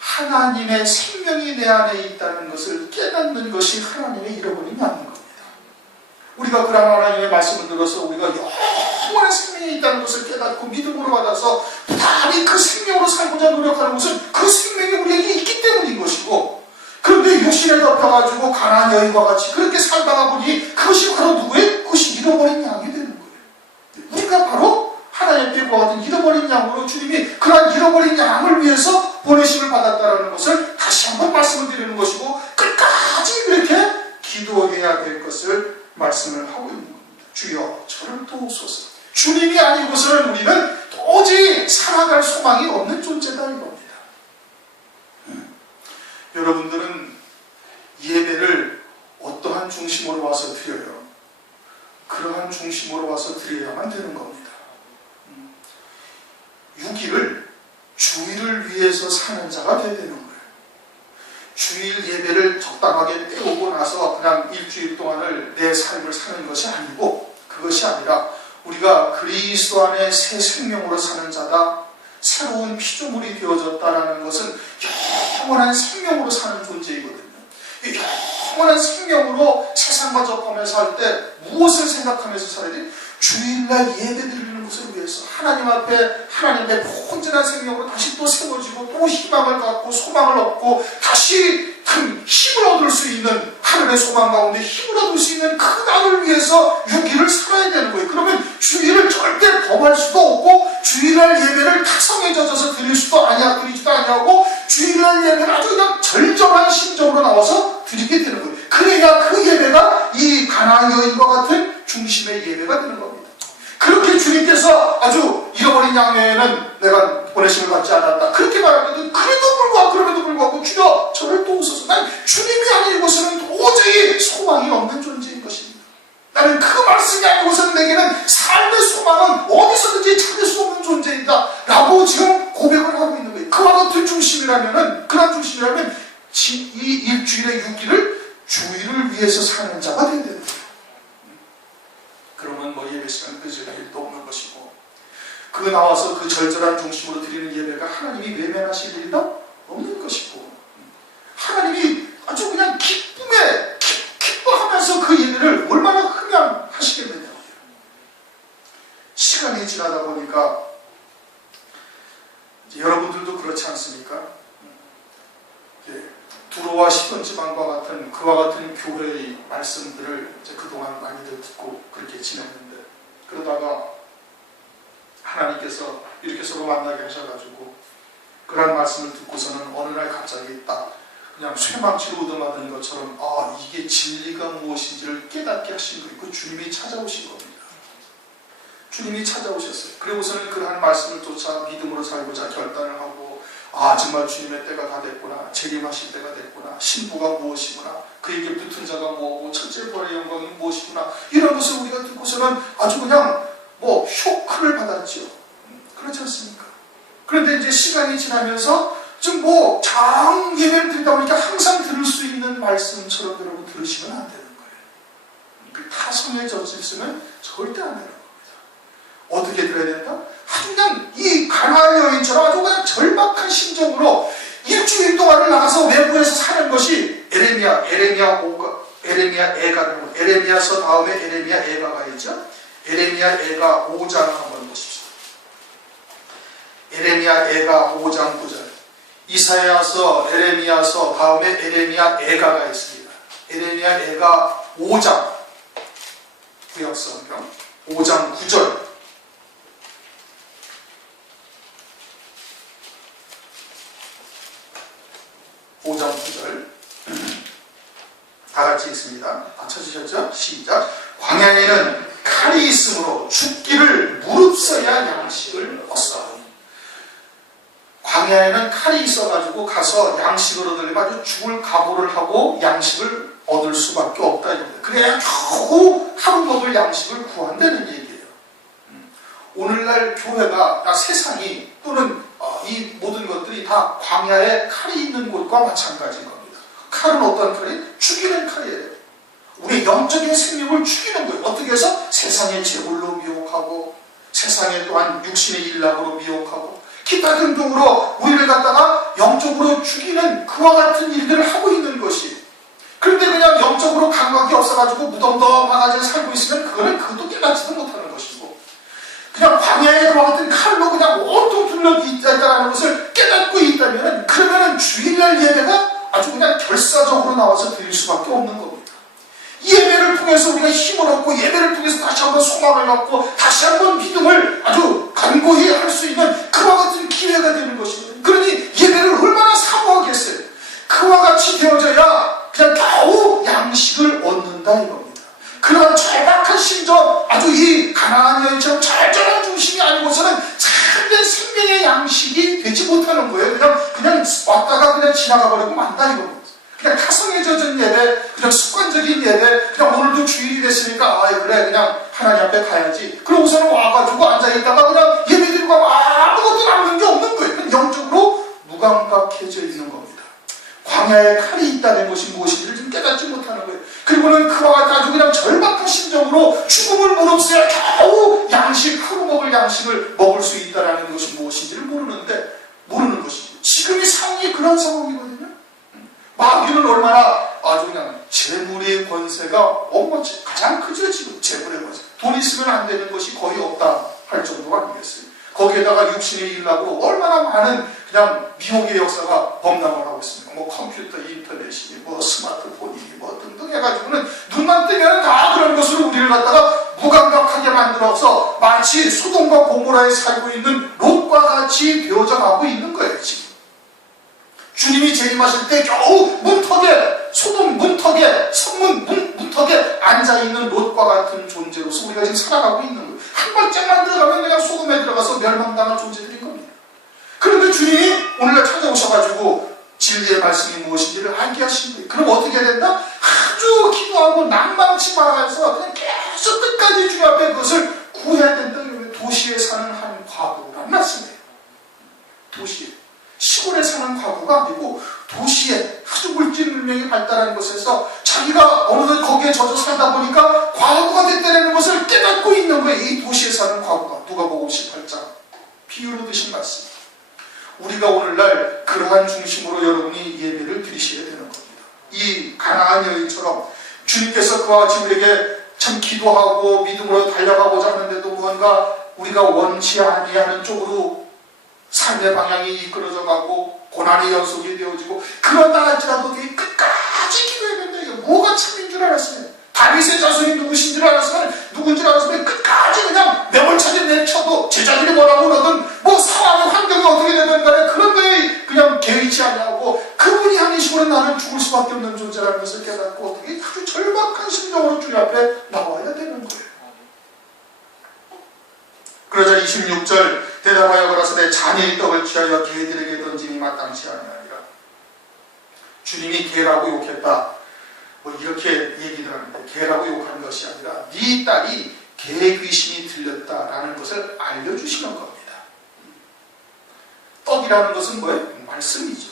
하나님의 생명이 내 안에 있다는 것을 깨닫는 것이 하나님의 잃어버린 양인 겁니다. 우리가 그런 하나님의 말씀을 들어서 우리가 영원한 생명이 있다는 것을 깨닫고 믿음으로 받아서 부단히 그 생명으로 살고자 노력하는 것은 그 생명이 우리에게 있기 때문인 것이고, 그런데 육신에 덮여가지고 가나안 여인과 같이 그렇게 살다가 보니 그것이 바로 누구의? 그것이 잃어버린 양이 되는 거예요. 우리가 바로 하나님께 그와 같은 잃어버린 양으로 주님이 그러한 잃어버린 양을 위해서 보내심을 받았다는 것을 다시 한번 말씀을 드리는 것이고, 끝까지 그렇게 기도해야 될 것을 말씀을 하고 있는 겁니다. 주여 저를 도우소서. 주님이 아니고서는 우리는 도저히 살아갈 소망이 없는 존재다 이겁니다. 여러분들은 예배를 어떠한 중심으로 와서 드려요? 그러한 중심으로 와서 드려야만 되는 겁니다. 6일을 주일을 위해서 사는 자가 되야 되는 거예요. 주일 예배를 적당하게 때우고 나서 그냥 일주일 동안을 내 삶을 사는 것이 아니고, 그것이 아니라 우리가 그리스도 안에 새 생명으로 사는 자다, 새로운 피조물이 되어졌다라는 것은 영원한 생명으로 사는 존재이거든요. 영원한 생명으로 세상과 접하면서 할 때 무엇을 생각하면서 살아야 돼? 주일날 예배 드리는 것을 위해서 하나님 앞에 하나님의 온전한 생명으로 다시 또 세워지고 또 희망을 갖고 소망을 얻고 다시 힘을 얻을 수 있는, 하늘의 소망 가운데 힘을 얻을 수 있는 그 날을 위해서 6일을 살아야 되는 거예요. 그러면 주일을 절대 범할 수도 없고, 주일날 예배를 타성에 젖어서 드리지도 아니하고, 주일날 예배를 아주 그냥 절절한 심정으로 나와서 드리게 되는 거예요. 그래야 그 예배가 이 가나안 여인과 같은 중심의 예배가 되는 겁니다. 그래서 아주 잃어버린 양에는 내가 보내심을 받지 않았다. 그렇게 말하거든. 그럼에도 불구하고 주여 저를 도우소서. 난 주님이 아니고서는 도저히 소망이 없는 존재인 것입니다. 나는 그 말씀이 아니고서는 내게는 삶의 소망은 어디서든지 찾을 수 없는 존재이다 라고 지금 고백을 하고 있는 거예요. 그와 같은 중심이라면은, 그런 중심이라면 이 일주일의 6일을 주일을 위해서 사는 자가 되어야 되는 거예요. 그러면 뭐 예배 시간 끄지는 일도 없는 것이고, 그 나와서 그 절절한 중심으로 드리는 예배가 하나님이 외면하실 일도 없는 것이고, 하나님이 아주 그냥 기뻐하면서 그 예배를 얼마나 흠양하시겠느냐. 시간이 지나다 보니까 이제 여러분들도 그렇지 않습니까? 두로와 시돈 지방과 같은 그와 같은 교회의 말씀들을 이제 그동안 많이들 듣고 그렇게 지냈는데, 그러다가 하나님께서 이렇게 서로 만나게 하셔가지고 그런 말씀을 듣고서는 어느 날 갑자기 딱 그냥 쇠망치로 얻어맞은 것처럼 이게 진리가 무엇인지를 깨닫게 하신 거예요. 그 주님이 찾아오신 겁니다. 주님이 찾아오셨어요. 그리고서는 그러한 말씀을 쫓아 믿음으로 살고자 결단을 하고, 정말 주님의 때가 다 됐구나, 재림하실 때가 됐구나, 신부가 무엇이구나, 그에게 붙은 자가 뭐고 첫째 부활의 영광이 무엇이구나, 이런 것을 우리가 듣고서는 아주 그냥 쇼크를 받았죠. 그렇지 않습니까? 그런데 이제 시간이 지나면서 좀 장 예배를 드리다 보니까 항상 들을 수 있는 말씀처럼 여러분 들으시면 안 되는 거예요. 그 타성에 젖으시면 절대 안 되는 겁니다. 어떻게 들어야 된다? 그냥 이 가나안 여인처럼 아주 그냥 절박한 심정으로 일주일 동안을 나가서 외부에서 사는 것이 에레미야서 다음에 에레미야 에가가 있죠. 에레미야 에가 5장 한번 보십시오. 에레미야 에가 5장 9절. 이사야서, 에레미야서 다음에 에레미야 에가가 있습니다. 에레미야 에가 5장 구약성경 5장 9절. 다 같이 읽습니다. 찾으셨죠? 시작. 광야에는 칼이 있으므로 죽기를 무릅써야 양식을 얻어. 광야에는 칼이 있어가지고 가서 양식을 얻으려면 아주 죽을 각오를 하고 양식을 얻을 수밖에 없다. 그래야 겨우 하루 먹을 양식을 구한다는 얘기예요. 오늘날 교회가, 세상이, 또는 이 모든 것들이 다 광야에 칼이 있는 곳과 마찬가지인 겁니다. 칼은 어떤 칼이에요? 죽이는 칼이에요. 우리 영적인 생명을 죽이는 거예요. 어떻게 해서? 세상의 재물로 미혹하고, 세상에 또한 육신의 일락으로 미혹하고, 기타 등등으로 우리를 갖다가 영적으로 죽이는 그와 같은 일들을 하고 있는 것이. 그런데 그냥 영적으로 감각이 없어가지고 무덤덤하게 살고 있으면 그것도 깨닫지도 못하는 것이고, 그냥 광야의 그와 같은 칼로 그냥 온통 둘러 있다는 것을 깨닫고 있다면, 그러면 주일날 예배가 아주 그냥 결사적으로 나와서 드릴 수밖에 없는 겁니다. 예배를 통해서 우리가 힘을 얻고, 예배를 통해서 다시 한번 소망을 갖고, 다시 한번 믿음을 아주 간고히 할 수 있는 그와 같은 기회가 되는 것입니다. 그러니 예배를 얼마나 사모하겠어요. 그와 같이 되어져야 그냥 겨우 양식을 얻는다 이겁니다. 그러한 절박한 심정, 아주 이 가나안 여인처럼 절절한 중심이 아니고서는 참된 생명의 양식이 되지 못하는 거예요. 그냥 왔다가 그냥 지나가 버리고 만다 이겁니다. 그냥 타성에 젖은 예배, 그냥 습관적인 예배, 그냥 오늘도 주일이 됐으니까 그래 그냥 하나님 앞에 가야지. 그러고서는 와가지고 앉아있다가 그냥 예배드리고 가면 아무것도 남는 게 없는 거예요. 그냥 영적으로 무감각해져 있는 겁니다. 광야에 칼이 있다는 것이 무엇인지를 좀 깨닫지 못하는 거예요. 그리고는 그와 같이 아주 그냥 절박한 심정으로 죽음을 무릅써야 겨우 하루 먹을 양식을 먹을 수 있다는 것이 무엇인지를 모르는 것이죠. 지금이 상황이 그런 상황이거든요. 마귀는 얼마나 아주 그냥 재물의 권세가 가장 크죠. 지금 재물의 권세. 돈 있으면 안 되는 것이 거의 없다 할 정도가 아니겠어요. 거기에다가 육신의 일락으로 얼마나 많은 그냥 미혹의 역사가 범람을 하고 있습니다. 컴퓨터, 인터넷이니 스마트폰이니 등등 해가지고는 눈만 뜨면 다 그런 것으로 우리를 갖다가 무감각하게 만들어서 마치 소돔과 고모라에 살고 있는 롯과 같이 되어져 가고 있는 거예요. 지금 주님이 재림하실 때 겨우 소돔 문턱에 성문 문턱에 앉아있는 롯과 같은 존재로서 우리가 지금 살아가고 있는 거예요. 한 발짝발짝만 들어가면 그냥 소금에 들어가서 멸망당할 존재들인 겁니다. 그런데 주님이 오늘날 찾아오셔가지고 진리의 말씀이 무엇인지를 알게 하신 거예요. 그럼 어떻게 해야 된다? 아주 기도하고 낭망치 말아서 그냥 계속 끝까지 주님 앞에 그것을 구해야 된다. 도시에 사는 한 과부란 말씀이에요. 도시에. 시골에 사는 과부가 아니고 도시에 아주 물질문명이 발달한 곳에서 자기가 어느덧 거기에 젖어 살다 보니까 과부가 됐다는 것을 깨닫고 있는 거예요. 이 도시에 사는 과부가. 누가복음 18장 비유로 드신 말씀. 우리가 오늘날 그러한 중심으로 여러분이 예배를 드리셔야 되는 겁니다. 이 가나안 여인처럼 주님께서 그와 같이 우리에게 참 기도하고 믿음으로 달려가고자 하는데도 무언가 우리가 원치 아니하는 쪽으로 삶의 방향이 이끌어져 가고 고난의 연속이 되어지고 그러다 할지라도 끝까지 기도해야 된다. 이게 뭐가 참인 줄 알았으면 다윗의 자손이 누구신 줄 알았으면 누군지 알았으면 끝까지 그냥 매몰차게 내쳐도 제자들이 뭐라고 그러든 뭐 상황의 환경이 어떻게 되든 간에 그런 거에 그냥 개의치 아니하고 그분이 아니시고는 나는 죽을 수밖에 없는 존재라는 것을 깨닫고 어떻게 아주 절박한 심정으로 주님 앞에 나와야 되는 거예요. 그러자 26절 대답하여 가라사대 자네의 떡을 취하여 개들에게 던짐이 마땅치 아니하니라. 주님이 개라고 욕했다 뭐 이렇게 얘기를 하는데 개라고 욕하는 것이 아니라 네 딸이 개 귀신이 들렸다라는 것을 알려주시는 겁니다. 떡이라는 것은 뭐예요? 말씀이죠.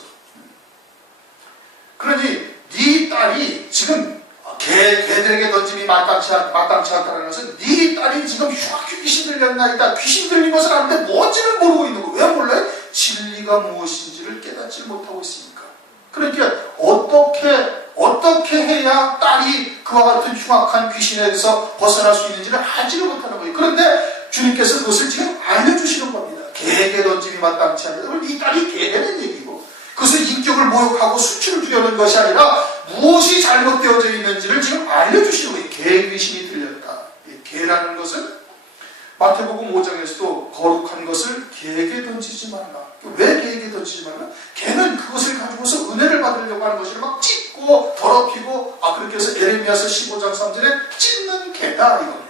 그러니 네 딸이 지금 개들에게 던짐이 마땅치 않다는 것은 네 딸이 지금 귀신 들렸나이다. 귀신 들린 것을 아는데 뭔지를 모르고 있는 거. 왜 몰라요? 진리가 무엇인지를 깨닫지 못하고 있으니까. 그러니까 어떻게 해야 딸이 그와 같은 흉악한 귀신에서 벗어날 수 있는지를 알지를 못하는 거예요. 그런데 주님께서 그것을 지금 알려주시는 겁니다. 개에게 던짐이 마땅치 않다. 네 딸이 개라는 얘기고 그것을 인격을 모욕하고 수치를 주려는 것이 아니라 무엇이 잘못되어져 있는지를 지금 알려주시는 거예요. 개 귀신이 들렸다. 개라는 것은 마태복음 5장에서도 거룩한 것을 개에게 던지지 말라. 왜 개에게 던지지 말라? 개는 그것을 가지고서 은혜를 받으려고 하는 것을 막 찢고 더럽히고 그렇게 해서 에레미야서 15장 3절에 찢는 개다 이겁니다.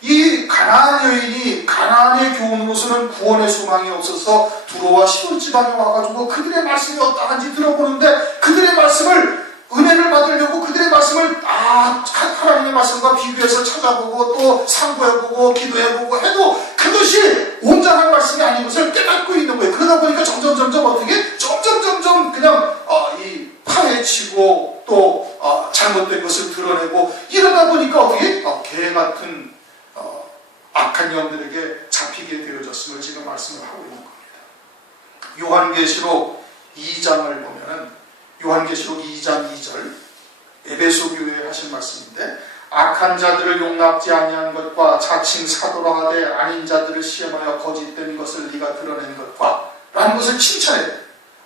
이 가나안 여인이 가나안의 교훈으로서는 구원의 소망이 없어서 두로와 시돈 지방에 와가지고 그들의 말씀이 어떠한지 들어보는데 그들의 말씀을 은혜를 받으려고 그들의 말씀을 하나님의 말씀과 비교해서 찾아보고 또 상고해보고 기도해보고 해도 그것이 온전한 말씀이 아닌 것을 깨닫고 있는 거예요. 그러다 보니까 점점 어떻게 점점 그냥 파헤치고 또 잘못된 것을 드러내고 이러다 보니까 어떻게 개 같은 악한 영들에게 잡히게 되어졌음을 지금 말씀을 하고 있는 겁니다. 요한계시록 2장을 보면은 요한계시록 2장 2절 에베소 교회에 하신 말씀인데 악한 자들을 용납지 아니한 것과 자칭 사도라 하되 아닌 자들을 시험하여 거짓된 것을 네가 드러낸 것과 라는 것을 칭찬해요.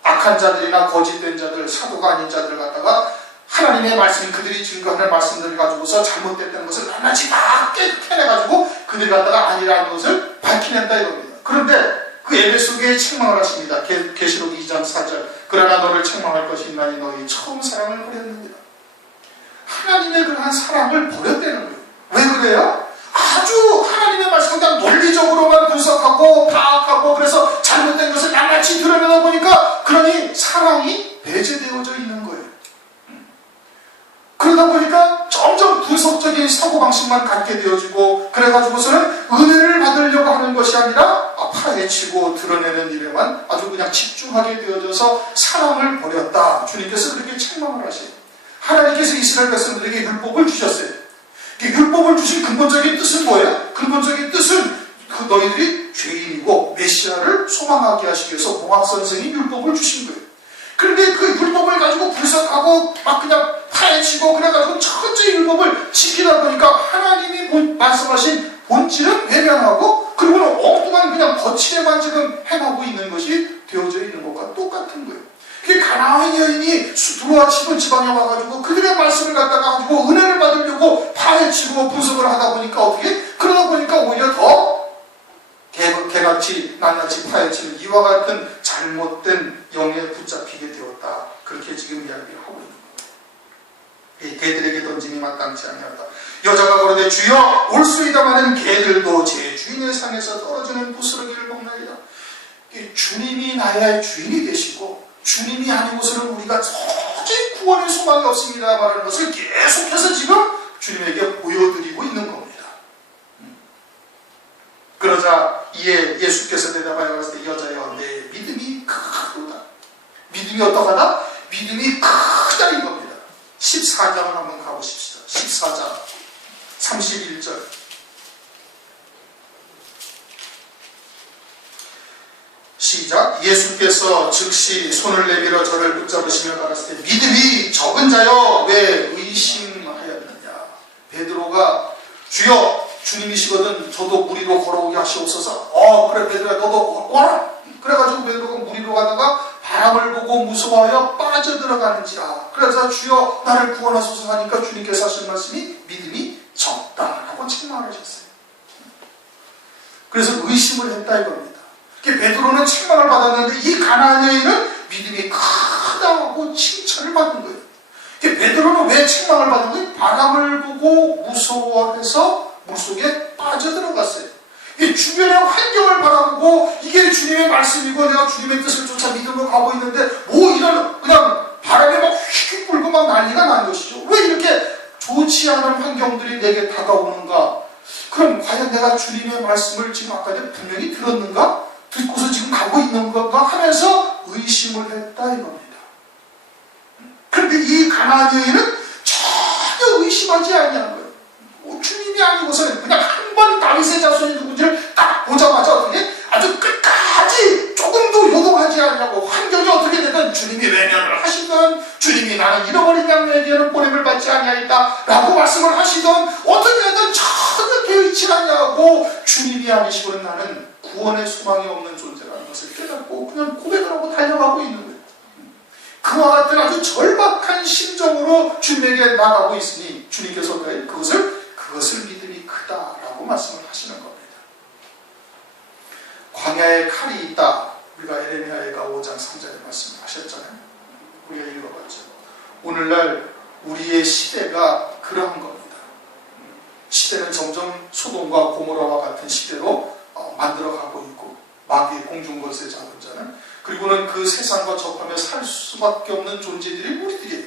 악한 자들이나 거짓된 자들, 사도가 아닌 자들을 갖다가 하나님의 말씀이 그들이 증거하는 말씀들을 가지고서 잘못됐다는 것을 낱낱이 다 깨내가지고 그들이 갖다가 아니라는 것을 밝혀낸다 이겁니다. 그런데 그 에베소 교회에 책망을 하십니다. 계시록 2장 4절 그러나 너를 책망할 것이 있나니 너희 처음 사랑을 버렸느니라. 하나님의 그러한 사랑을 버렸다는 거예요. 왜 그래요? 아주 하나님의 말씀을 그냥 논리적으로만 분석하고 파악하고 그래서 잘못된 것을 낱낱이 드러내다 보니까 그러니 사랑이 배제되어져 있는 거예요. 그러다 보니까 점점 분석적인 사고방식만 갖게 되어지고 그래가지고서는 은혜를 받으려고 하는 것이 아니라 파헤치고 드러내는 일에만 아주 그냥 집중하게 되어져서 사랑을 버렸다. 주님께서 그렇게 책망을 하세요. 하나님께서 이스라엘 백성들에게 율법을 주셨어요. 율법을 주신 근본적인 뜻은 뭐예요? 근본적인 뜻은 너희들이 죄인이고 메시아를 소망하게 하시기 위해서 공학선생이 율법을 주신 거예요. 그런데 그 율법을 가지고 분석하고 막 그냥 파헤치고 그래가지고 철저히 율법을 지키다 보니까 하나님이 말씀하신 본질은 외면하고 그리고는 엉뚱한 그냥 거칠에만 지금 행하고 있는 것이 되어져 있는 것과 똑같은 거예요. 가나안 여인이 두로와 시돈 지방에 와가지고 그들의 말씀을 갖다가 가지고 은혜를 받으려고 파헤치고 분석을 하다 보니까 어떻게? 그러다 보니까 오히려 더 개같이 낱낱이 파헤치는 이와 같은 잘못된 영에 붙잡히게 되었다. 그렇게 지금 이야기를 하고 있는 거예요. 개들에게 던짐이 마땅치 아니하다. 여자가 그러되 주여 올소이다마는 개들도 제 주인의 상에서 떨어지는 부스러기를 먹나이다. 주님이 나의 주인이 되시고 주님이 아니고서는 우리가 도저히 구원의 소망이 없습니다 말하는 것을 계속해서 지금 주님에게 보여드리고 있는 겁니다. 그러자 이에 예수께서 대답하여 가라사대 여자여 내 믿음이 크도다. 믿음이 어떠하다? 믿음이 크다 이겁니다. 14장을 한번 가보십시다. 14장 31절 시작. 예수께서 즉시 손을 내밀어 저를 붙잡으시며 가라사대 믿음이 적은 자여 왜 의심하였느냐. 베드로가 주여 주님이시거든 저도 물 위로 걸어오게 하시옵소서. 그래 베드로야 너도 와라. 그래가지고 베드로가 물 위로 가다가 바람을 보고 무서워하여 빠져들어가는지라. 그래서 주여 나를 구원하소서 하니까 주님께서 하신 말씀이 믿음이 적다라고 책망하셨어요. 그래서 의심을 했다 이겁니다. 베드로는 책망을 받았는데 이 가나안 여인은 믿음이 크다고 칭찬을 받은 거예요. 베드로는 왜 책망을 받은 거예요? 바람을 보고 무서워해서 물속에 빠져들어갔어요. 주변의 환경을 바라보고 이게 주님의 말씀이고 내가 주님의 뜻을 쫓아 믿음으로 가고 있는데 뭐 이런 그냥 바람에 막 휙휙 불고 막 난리가 난 것이죠. 왜 이렇게 좋지 않은 환경들이 내게 다가오는가? 그럼 과연 내가 주님의 말씀을 지금 아까 전에 분명히 들었는가? 듣고서 지금 가고 있는 건가? 하면서 의심을 했다 이겁니다. 그런데 이 가나안 여인은 전혀 의심하지 아니한 거예요. 주님이 아니고서는 그냥 한 번 다윗의 자손이 누군지를 딱 보자마자 어떻게 아주 끝까지 조금도 요동하지 않냐고 환경이 어떻게 되든 주님이 외면을 하시든 주님이 나는 잃어버린 양에게는 보냄을 받지 아니하였다 라고 말씀을 하시든 어떻게든 전혀 개의치 않냐고 주님이 아니시고는 나는 구원의 소망이 없는 존재라는 것을 깨닫고 그냥 고백을 하고 달려가고 있는 거예요. 그와 같은 아주 절박한 심정으로 주님에게 나가고 있으니 주님께서 그것을 믿음이 크다라고 말씀을 하시는 겁니다. 광야에 칼이 있다. 우리가 에레미야가 5장 3절에 말씀을 하셨잖아요. 우리가 읽어봤죠. 오늘날 우리의 시대가 그러한 겁니다. 시대는 점점 소돔과 고모라와 같은 시대로 만들어가고 있고 마귀의 공중거세 잡은 자는 그리고는 그 세상과 접하며 살 수밖에 없는 존재들이 우리들이에요.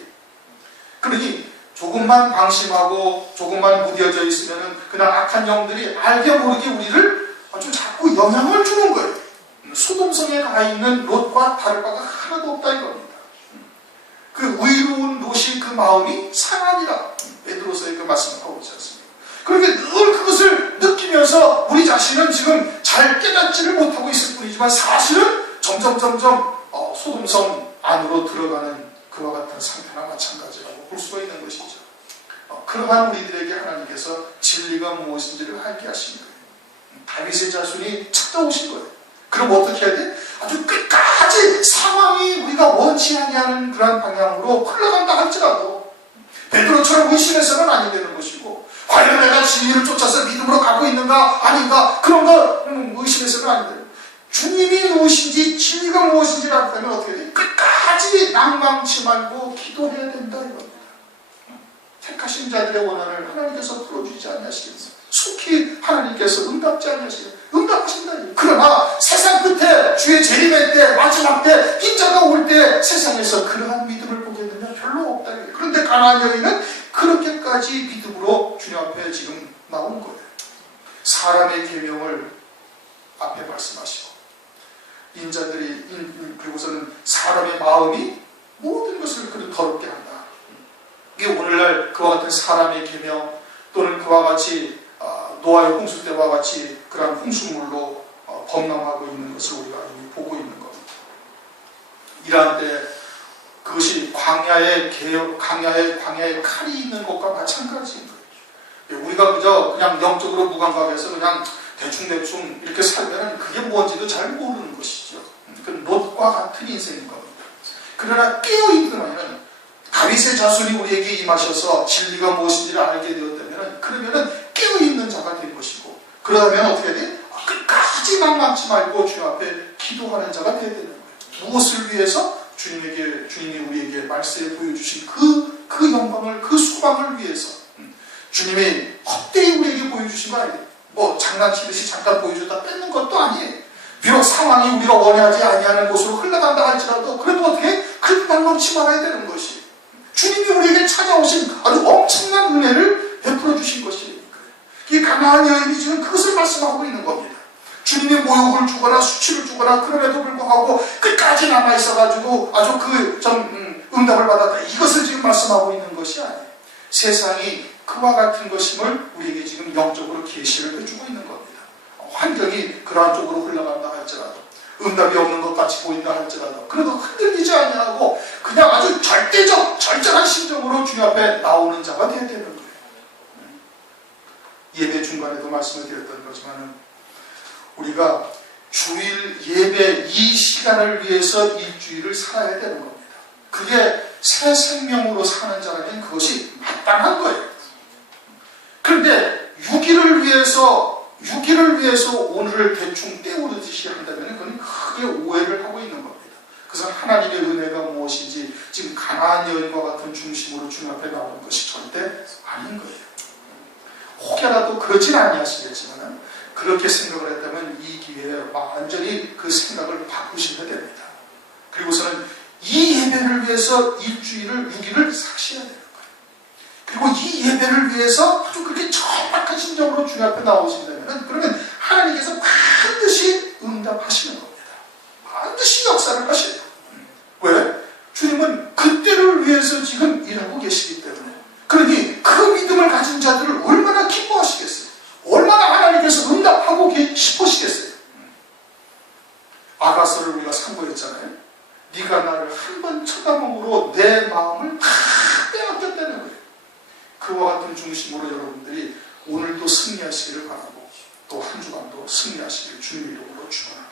그러니 조금만 방심하고 조금만 무뎌져 있으면 그냥 악한 영들이 알게 모르게 우리를 아주 자꾸 영향을 주는 거예요. 소돔성에 가 있는 롯과 다를 바가 하나도 없다 이겁니다. 그 의로운 롯이 그 마음이 상하니라. 베드로서의 그 말씀을 하고 있지 않습니까? 그렇게 늘 그것을 느끼면서 우리 자신은 지금 잘 깨닫지를 못하고 있을 뿐이지만 사실은 점점 소돔성 안으로 들어가는 그와 같은 상태나 마찬가지라고 볼 수가 있는 것이죠. 그러한 우리들에게 하나님께서 진리가 무엇인지를 알게 하신 거예요. 다윗의 자손이 찾아오신 거예요. 그럼 어떻게 해야 돼? 아주 끝까지 상황이 우리가 원치 아니하는 그런 방향으로 흘러간다 할지라도 베드로처럼 의심해서는 아니 되는 것이고 과연 내가 진리를 쫓아서 믿음으로 가고 있는가 아닌가 그런 거 의심해서는 아니 돼요. 주님이 무엇인지 진리가 무엇인지를 알다면 어떻게 돼? 끝까지 낭망치 말고 기도해야 된다 이겁니다. 택하신 자들의 원한을 하나님께서 풀어주지 않으시겠어요? 속히 하나님께서 응답지 않으시겠어요? 응답하신다. 그러나 세상 끝에 주의 재림의 때 마지막 때 인자가 올 때 세상에서 그러한 믿음을 보게 되면 별로 없다. 그런데 가나안 여인은 그렇게까지 믿음으로 주님 앞에 지금 나온 거예요. 사람의 계명을 앞에 말씀하시고 인자들이 그리고서는 사람의 마음이 모든 것을 그렇게 더럽게 한다. 이게 오늘날 그와 같은 사람의 계명 또는 그와 같이 노아의 홍수 때와 같이 그러한 홍수물로 범람하고 있는 것을 우리가 이미 보고 있는 겁니다. 이러한 때 그것이 광야에 칼이 있는 것과 마찬가지인 거예요. 우리가 그냥 영적으로 무감각해서 그냥 대충 이렇게 살면 그게 뭔지도 잘 모르는 것이죠. 그 롯과 같은 인생인 겁니다. 그러나 깨어있는 다윗의 자손이 우리에게 임하셔서 진리가 무엇인지를 알게 되었다면 그러면은 깨어있는 자가 된 것이고 그러다면 어떻게 돼? 끝까지 낭망치 말고 주님 앞에 기도하는 자가 되어야 되는 거예요. 무엇을 위해서? 주님이 우리에게 말씀에 보여주신 그 영광을 그 소망을 위해서 주님이 헛되이 우리에게 보여주신 거 아니에요. 뭐 장난치듯이 잠깐 보여주다 뺏는 것도 아니에요. 비록 상황이 우리가 원하지 아니하는 곳으로 흘러간다 할지라도 그래도 어떻게 금방 넘치 말아야 되는 것이 주님이 우리에게 찾아오신 아주 엄청난 은혜를 베풀어 주신 것이니까요. 이 가나안 여인이 지금 그것을 말씀하고 있는 겁니다. 주님이 모욕을 주거나 수치를 주거나 그럼에도 불구하고 끝까지 남아있어가지고 아주 응답을 받았다. 이것을 지금 말씀하고 있는 것이 아니에요. 세상이 그와 같은 것임을 우리에게 지금 영적으로 계시를 해주고 있는 겁니다. 환경이 그러한 쪽으로 흘러간다 할지라도 응답이 없는 것 같이 보인다 할지라도 그래도 흔들리지 아니하고 그냥 아주 절절한 심정으로 주님 앞에 나오는 자가 되어야 되는 거예요. 예배 중간에도 말씀을 드렸던 거지만은 우리가 주일 예배 이 시간을 위해서 일주일을 살아야 되는 겁니다. 그게 새 생명으로 사는 자라면 그것이 마땅한 거예요. 그런데 6일을 위해서 오늘을 대충 때우듯이 한다면 그건 크게 오해를 하고 있는 겁니다. 그래서 하나님의 은혜가 무엇인지 지금 가나안 여인과 같은 중심으로 주님 앞에 나오는 것이 절대 아닌 거예요. 혹여라도 그러진 아니하시겠지만 그렇게 생각을 했다면 이 기회에 완전히 그 생각을 바꾸셔야 됩니다. 그리고서는 이 예배를 위해서 일주일을 6일을 사셔야 되는 거예요. 그리고 이 예배를 위해서 아주 그렇게 정확한 심정으로 주님 앞에 나오신다면 그러면 하나님께서 반드시 응답하시는 겁니다. 반드시 역사를 하셔요. 왜? 주님은 그때를 위해서 지금 일하고 계시기 때문에. 그러니 그 믿음을 가진 자들을 얼마나 기뻐하시겠어요? 얼마나 하나님께서 응답하고 싶으시겠어요? 아가서를 우리가 선고했잖아요. 네가 나를 한 번 쳐다봄으로 내 마음을 다 빼앗겼다는 거예요. 그와 같은 중심으로 여러분들이 오늘도 승리하시기를 바라고 또 한 주간도 승리하시기를 주님 이름으로 축원합니다.